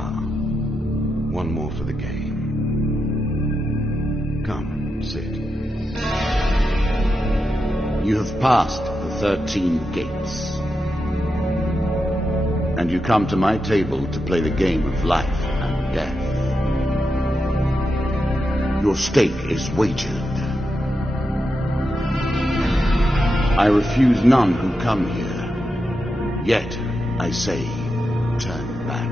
One more for the game. Come, sit. You have passed the 13 gates. And you come to my table to play the game of life and death. Your stake is wagered. I refuse none who come here. Yet, I say, turn back.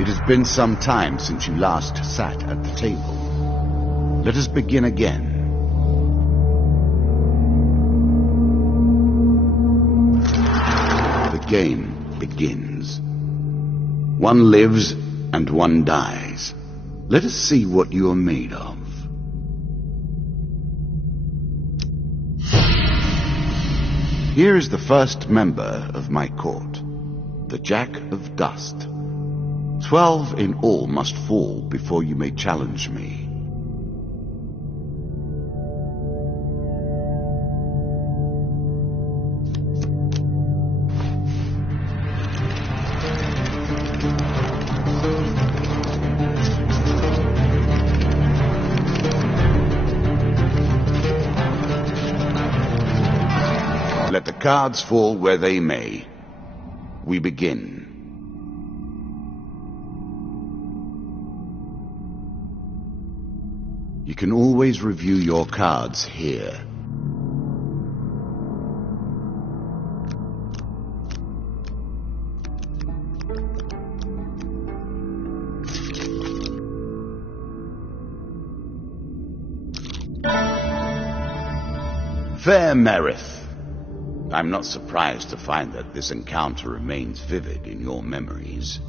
It has been some time since you last sat at the table. Let us begin again. The game begins. One lives and one dies. Let us see what you are made of. Here is the first member of my court, the Jack of Dust. 12 in all must fall before you may challenge me. Let the cards fall where they may. We begin. You can always review your cards here. Fair Merith. I'm not surprised to find that this encounter remains vivid in your memories.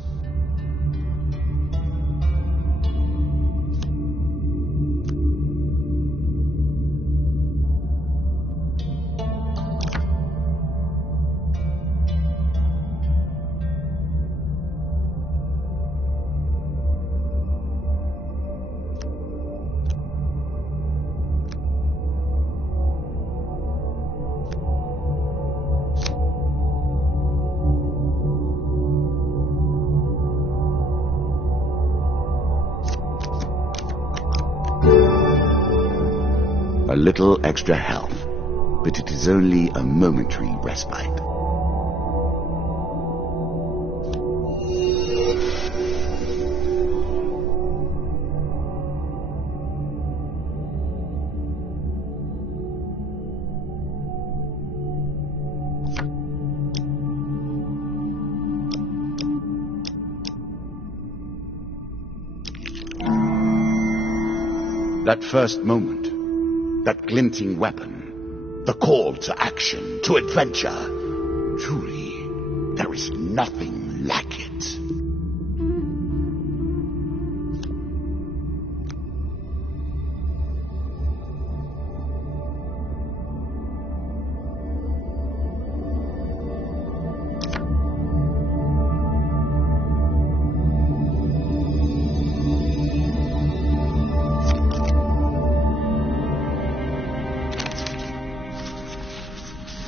A little extra health, but it is only a momentary respite. That first moment, that glinting weapon, the call to action, to adventure. Truly, there is nothing like it.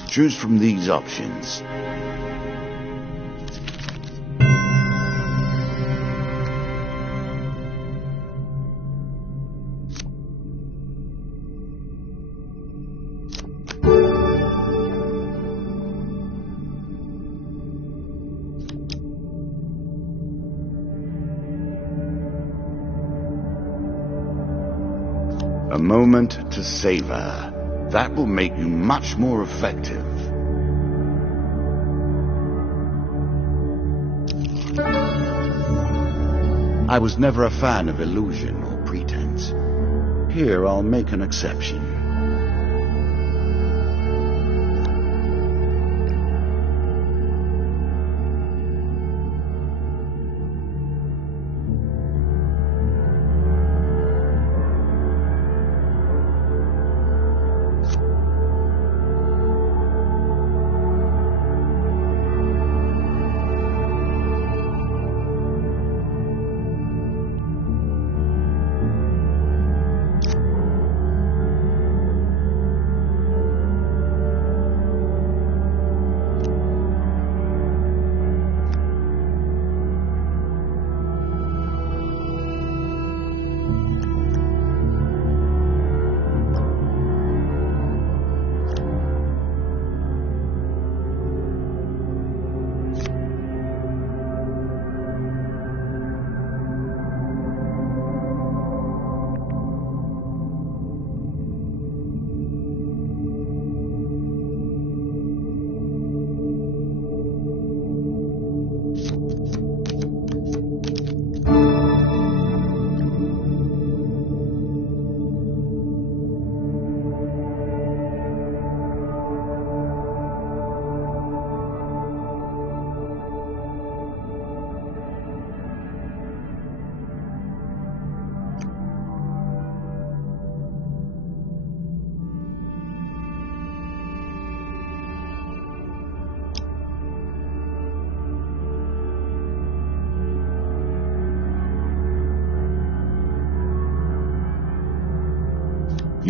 Choose from these options. A moment to savor. That will make you much more effective. I was never a fan of illusion or pretense. Here, I'll make an exception.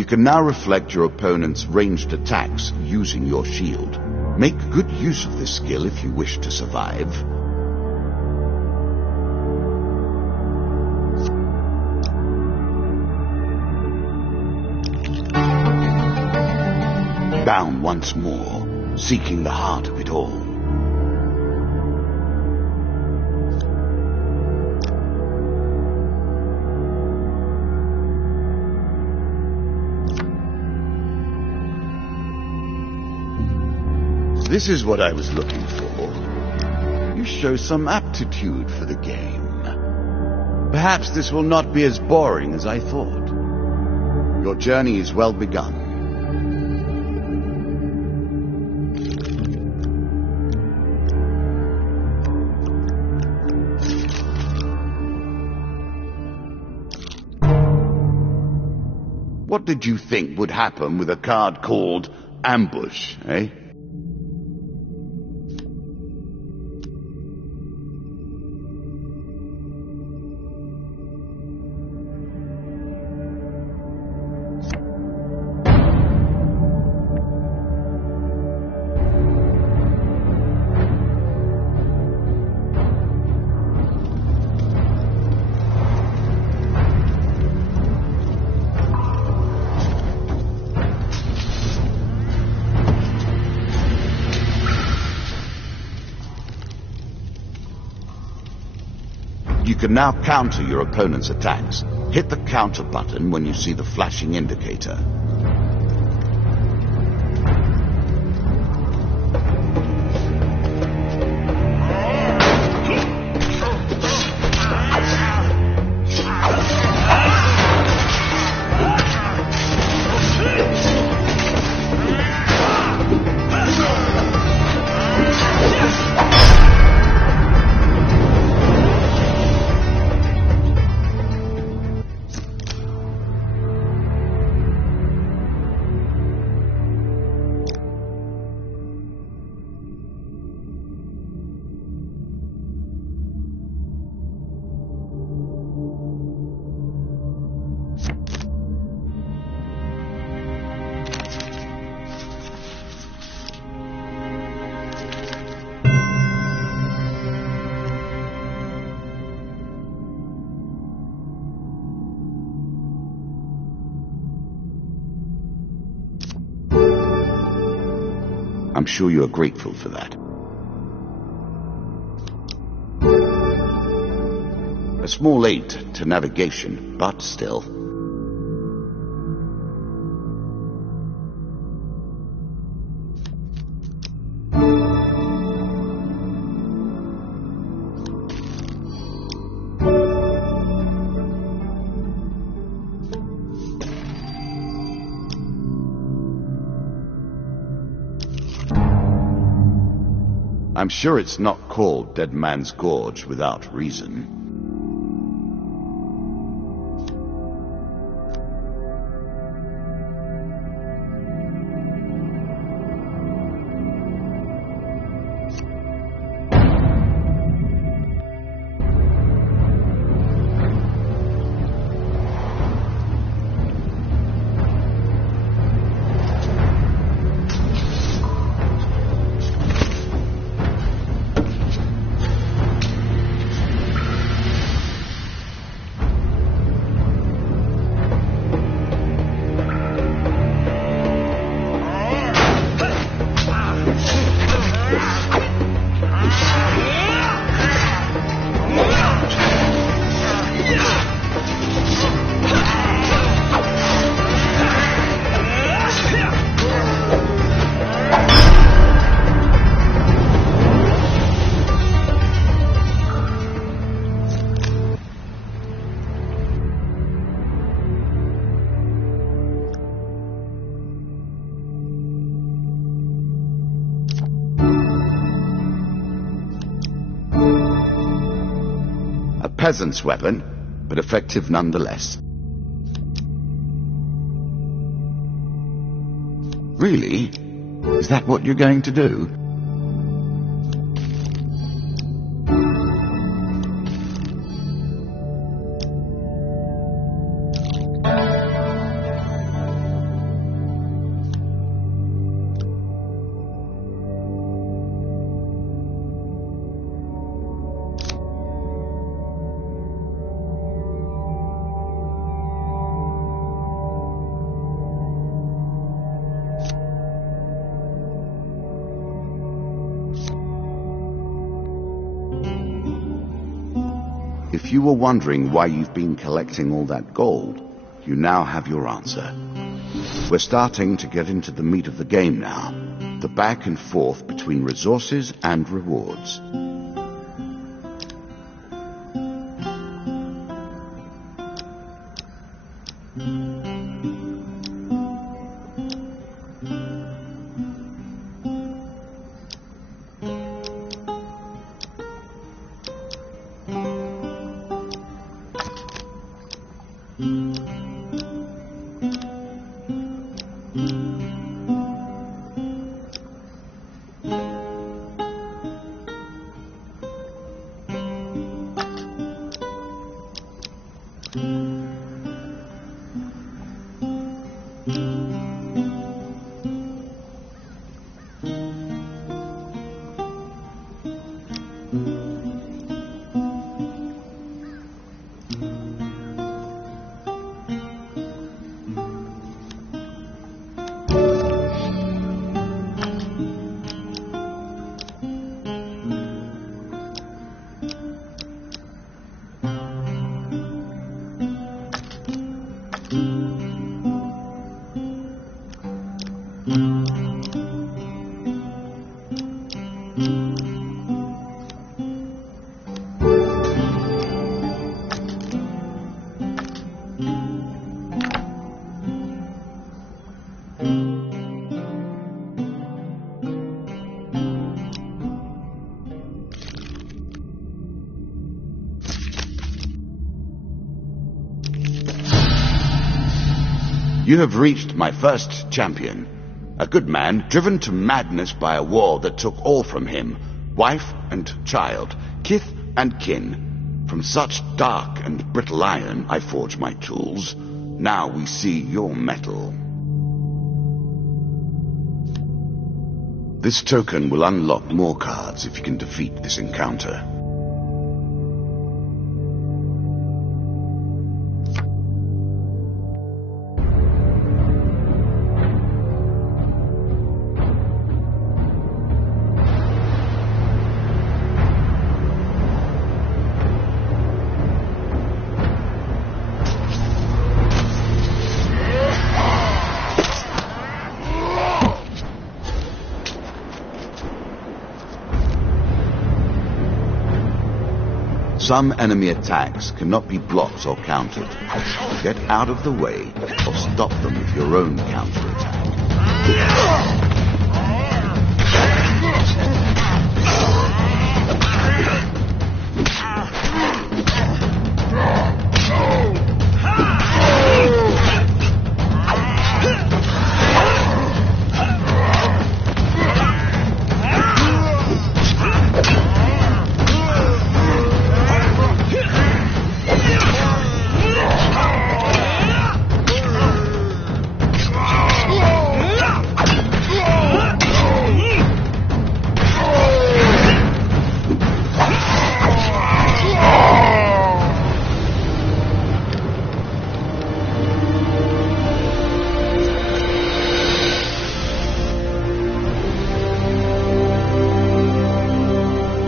You can now reflect your opponent's ranged attacks using your shield. Make good use of this skill if you wish to survive. Down once more, seeking the heart of it all. This is what I was looking for. You show some aptitude for the game. Perhaps this will not be as boring as I thought. Your journey is well begun. What did you think would happen with a card called Ambush, eh? You can now counter your opponent's attacks. Hit the counter button when you see the flashing indicator. I'm sure you are grateful for that. A small aid to navigation, but still. I'm sure it's not called Dead Man's Gorge without reason. Peasant's weapon, but effective nonetheless. Really? Is that what you're going to do? If you were wondering why you've been collecting all that gold, you now have your answer. We're starting to get into the meat of the game now, the back and forth between resources and rewards. You have reached my first champion. A good man, driven to madness by a war that took all from him. Wife and child, kith and kin. From such dark and brittle iron I forge my tools. Now we see your metal. This token will unlock more cards if you can defeat this encounter. Some enemy attacks cannot be blocked or countered. Get out of the way or stop them with your own counterattack.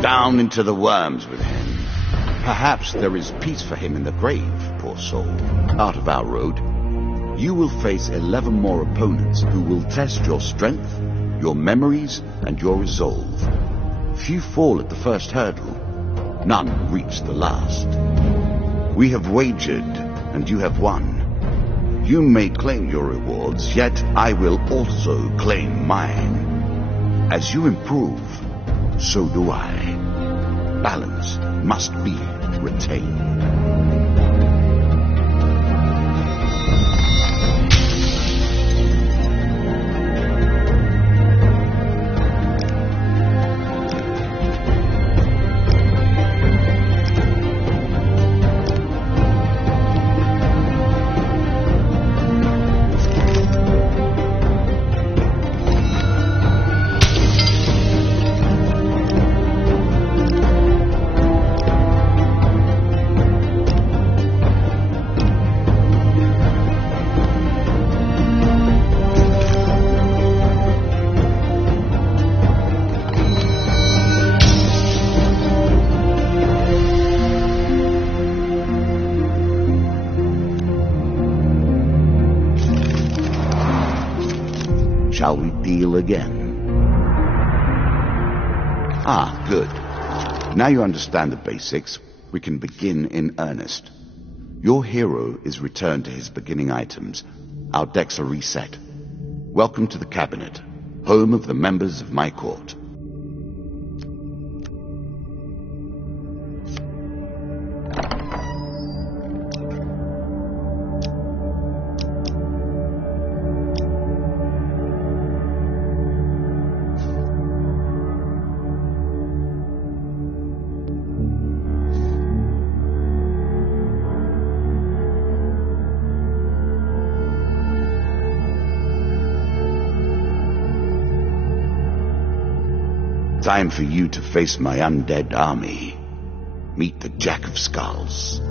Down into the worms with him. Perhaps there is peace for him in the grave, poor soul. Out of our road, you will face 11 more opponents who will test your strength, your memories, and your resolve. Few fall at the first hurdle. None reach the last. We have wagered, and you have won. You may claim your rewards, yet I will also claim mine. As you improve, so do I. Balance must be retained. Shall we deal again? Ah, good. Now you understand the basics, we can begin in earnest. Your hero is returned to his beginning items. Our decks are reset. Welcome to the cabinet, home of the members of my court. Time for you to face my undead army. Meet the Jack of Skulls.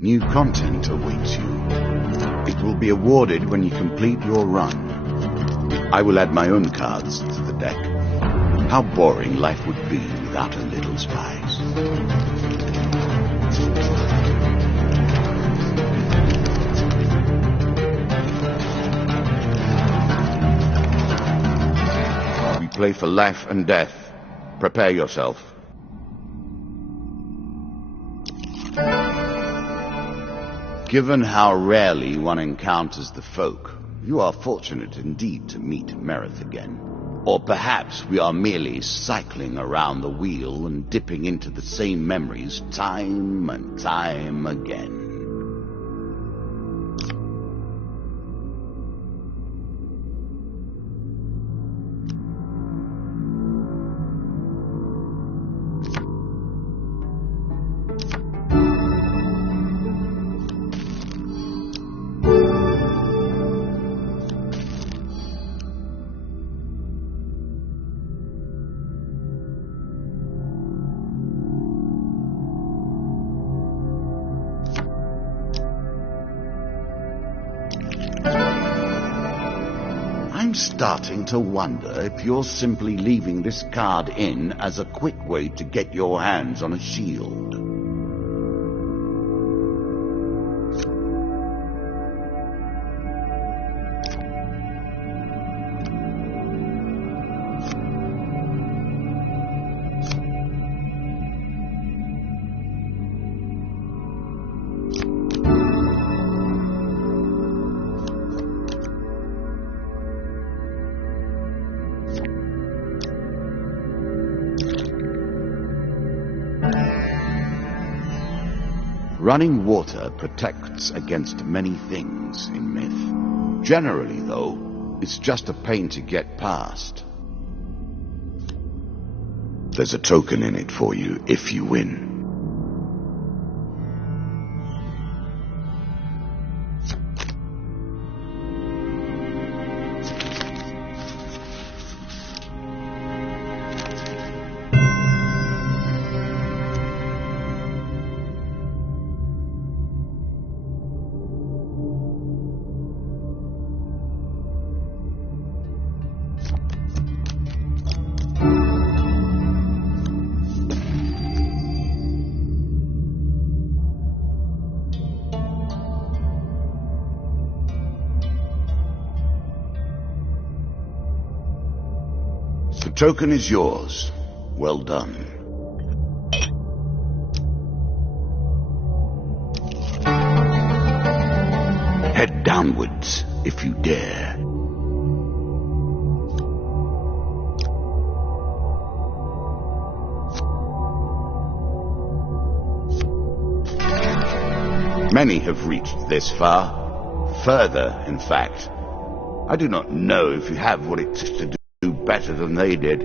New content awaits you. It will be awarded when you complete your run. I will add my own cards to the deck. How boring life would be without a little spice. We play for life and death. Prepare yourself. Given how rarely one encounters the folk, you are fortunate indeed to meet Merith again. Or perhaps we are merely cycling around the wheel and dipping into the same memories time and time again. I'm starting to wonder if you're simply leaving this card in as a quick way to get your hands on a shield. Running water protects against many things in myth. Generally, though, it's just a pain to get past. There's a token in it for you if you win. token is yours. Well done. Head downwards, if you dare. Many have reached this far. Further, in fact. I do not know if you have what it takes to do better than they did.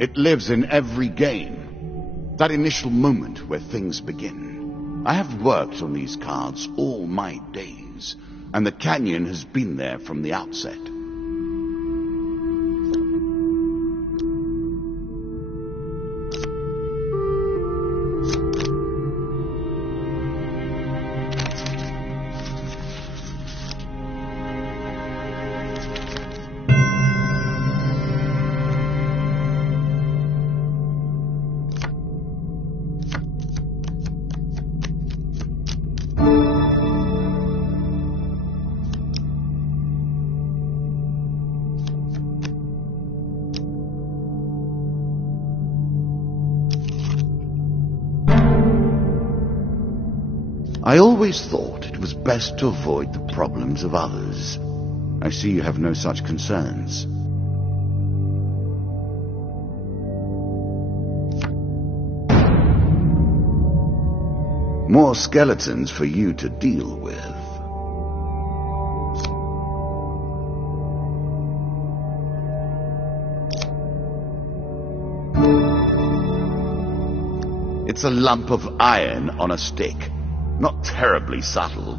It lives in every game. That initial moment where things begin. I have worked on these cards all my days, and the canyon has been there from the outset. I always thought it was best to avoid the problems of others. I see you have no such concerns. More skeletons for you to deal with. It's a lump of iron on a stick. Not terribly subtle.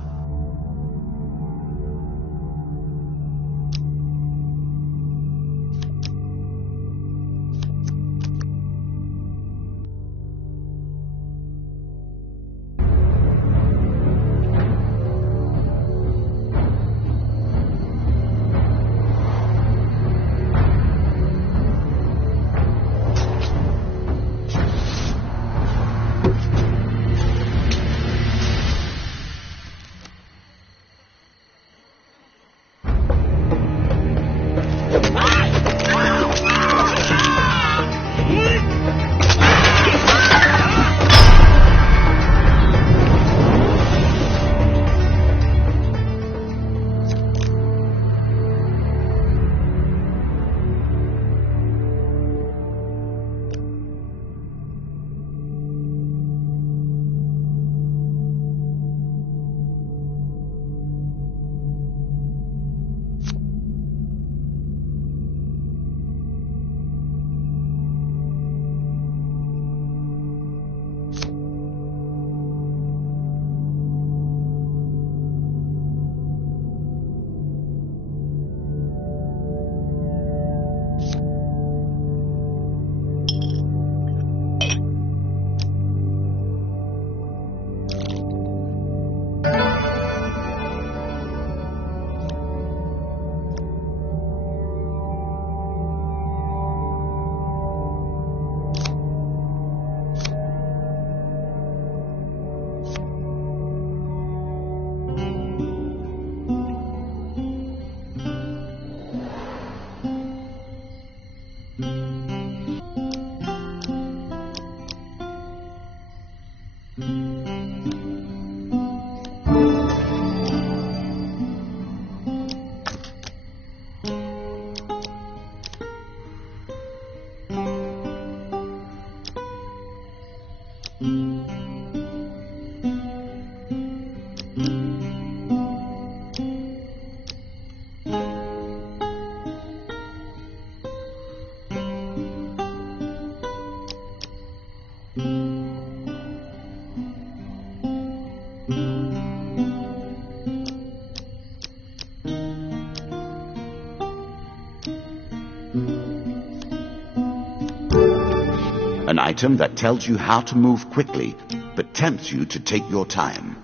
An item that tells you how to move quickly, but tempts you to take your time.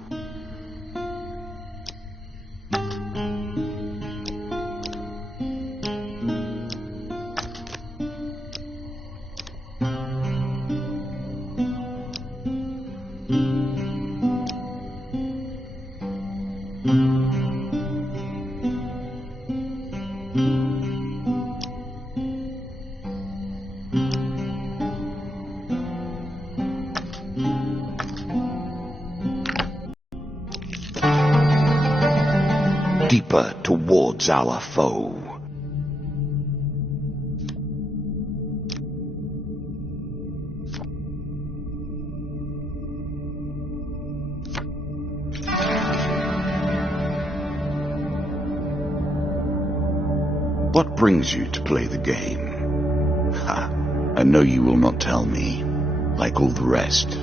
deeper towards our foe. What brings you to play the game? Ha! I know you will not tell me. Like all the rest,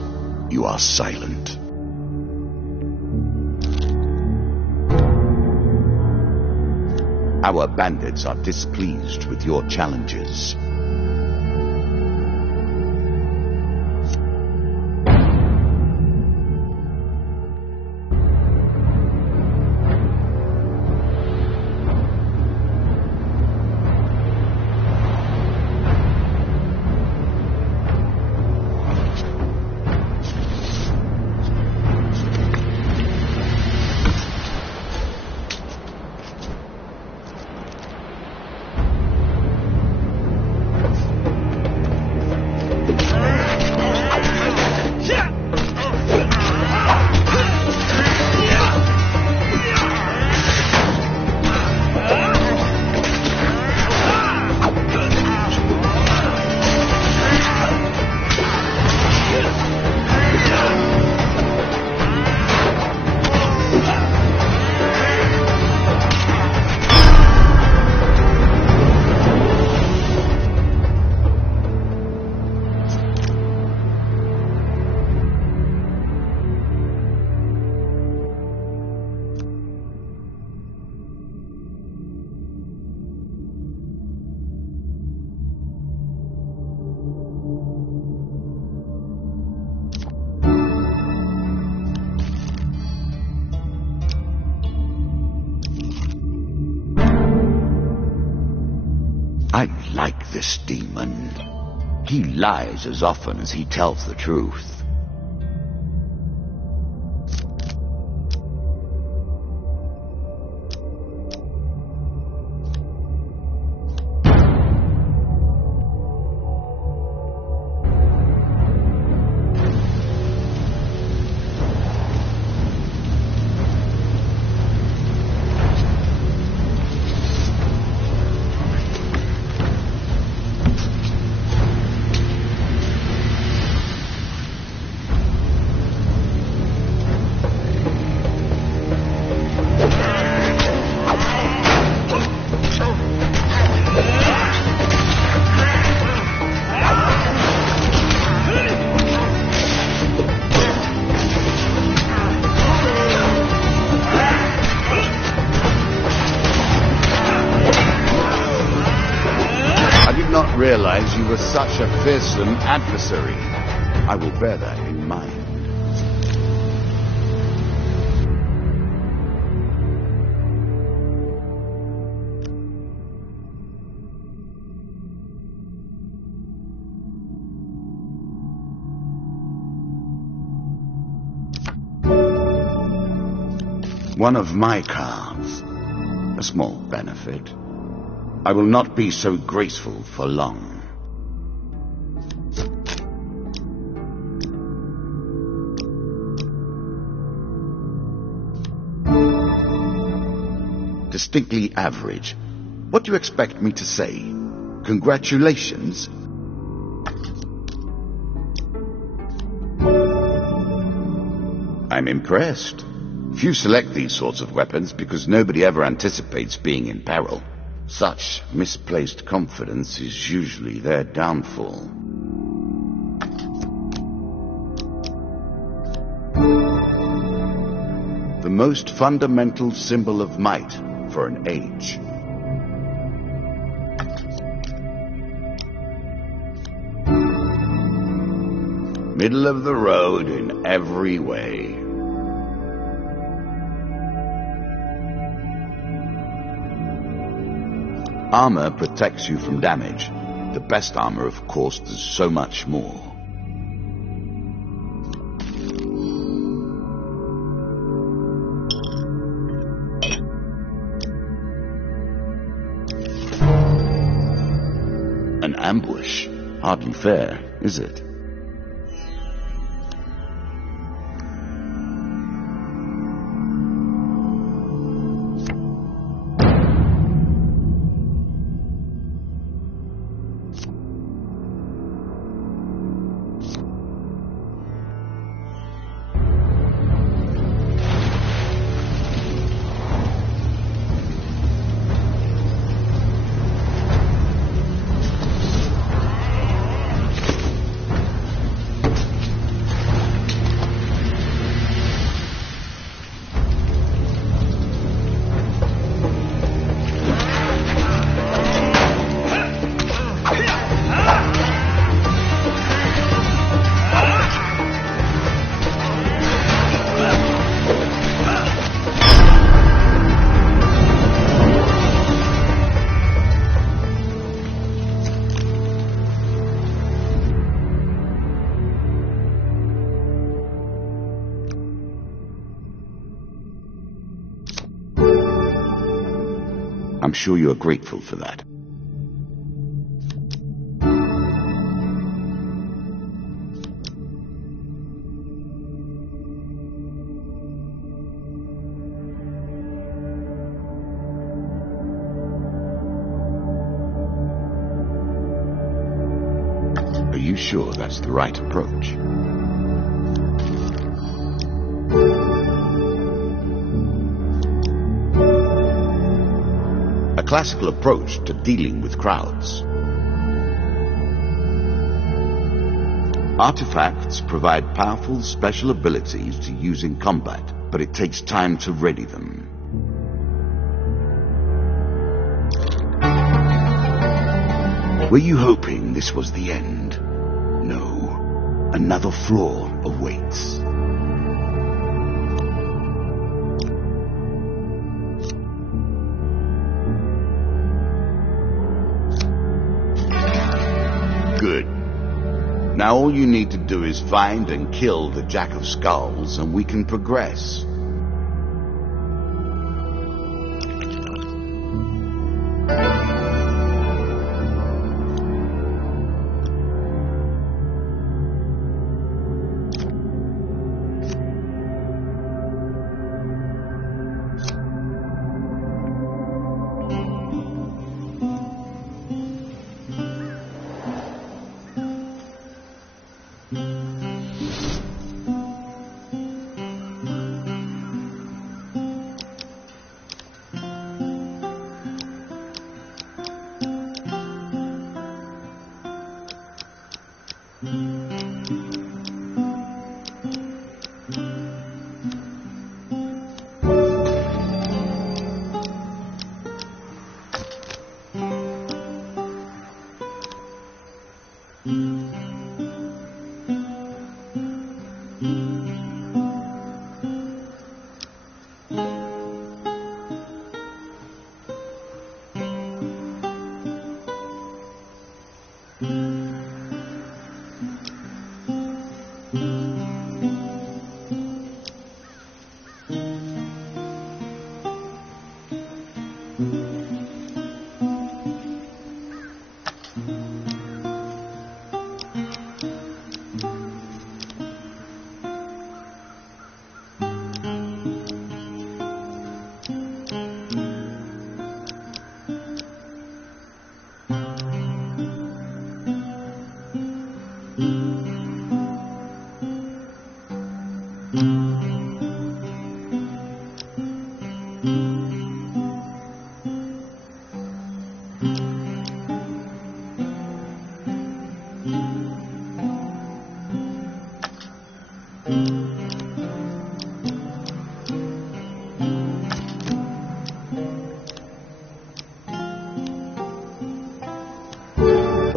you are silent. Our bandits are displeased with your challenges. I like this demon. He lies as often as he tells the truth. Realize you were such a fearsome adversary. I will bear that in mind. One of my cards. A small benefit. I will not be so graceful for long. Distinctly average. What do you expect me to say? Congratulations? I'm impressed. Few select these sorts of weapons because nobody ever anticipates being in peril. Such misplaced confidence is usually their downfall. The most fundamental symbol of might for an age. Middle of the road in every way. Armor protects you from damage. The best armor, of course, does so much more. An ambush. Hardly fair, is it? I'm sure you are grateful for that. Are you sure that's the right approach? A classical approach to dealing with crowds. Artifacts provide powerful special abilities to use in combat, but it takes time to ready them. Were you hoping this was the end? No. Another flaw awaits. Good. Now all you need to do is find and kill the Jack of Skulls, and we can progress.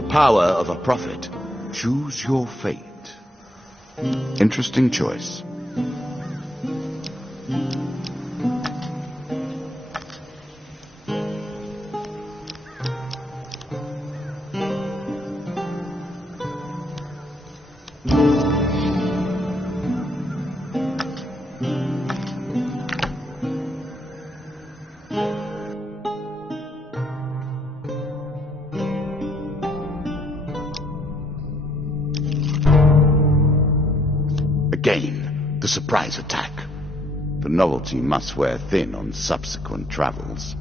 Power of a prophet. Choose your fate. Interesting choice. Again, the surprise attack. The novelty must wear thin on subsequent travels.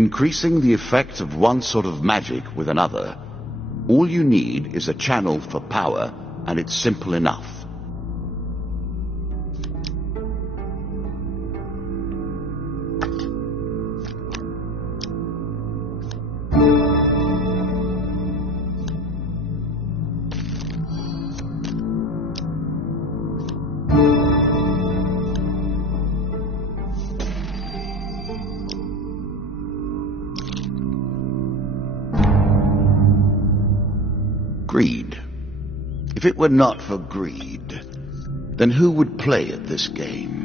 Increasing the effect of one sort of magic with another, all you need is a channel for power, and it's simple enough. Greed. If it were not for greed, then who would play at this game?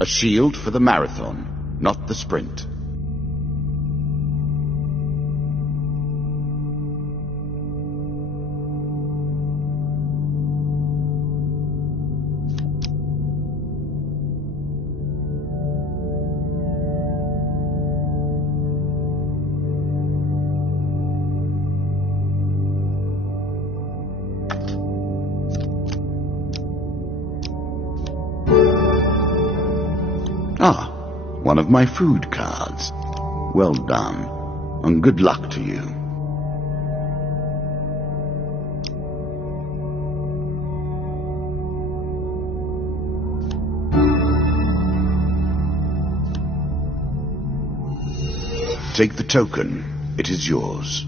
A shield for the marathon, not the sprint. Ah, one of my food cards. Well done, and good luck to you. Take the token. It is yours.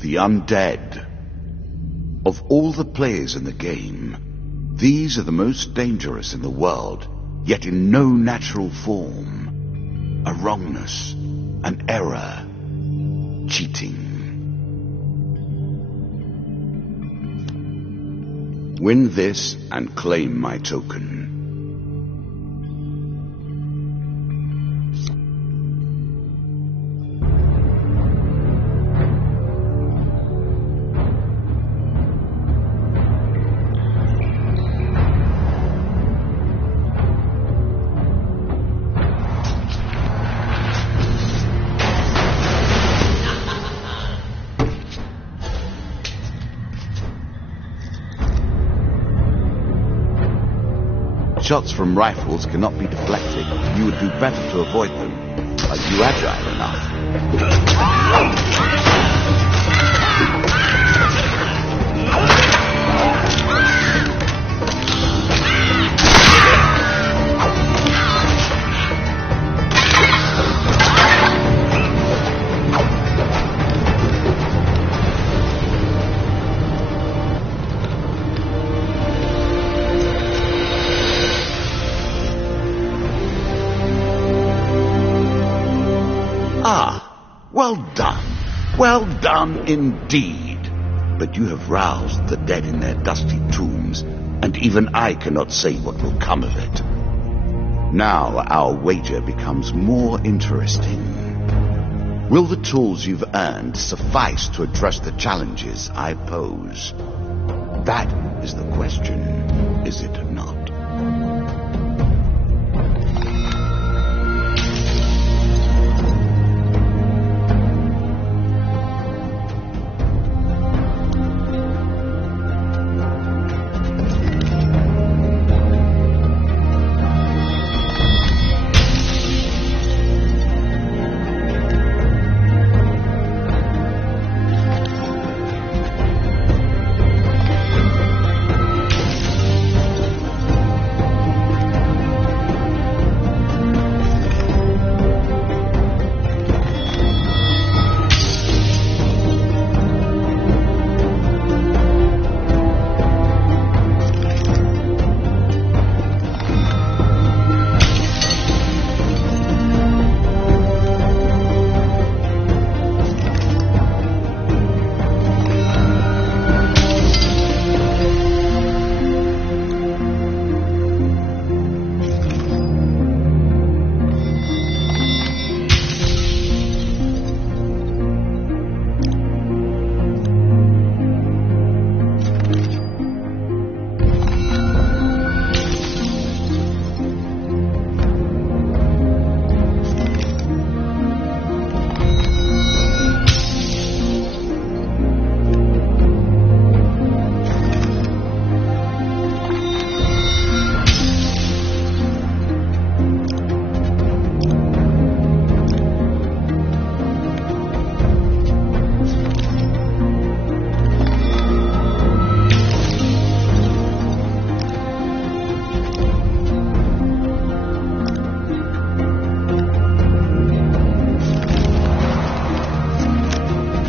The undead. Of all the players in the game, these are the most dangerous in the world, yet in no natural form. A wrongness, an error, cheating. Win this and claim my token. Shots from rifles cannot be deflected. You would do better to avoid them. Are you agile enough? Ah, well done. Well done indeed. but you have roused the dead in their dusty tombs, and even I cannot say what will come of it. Now our wager becomes more interesting. Will the tools you've earned suffice to address the challenges I pose? That is the question, is it not?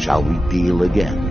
Shall we deal again?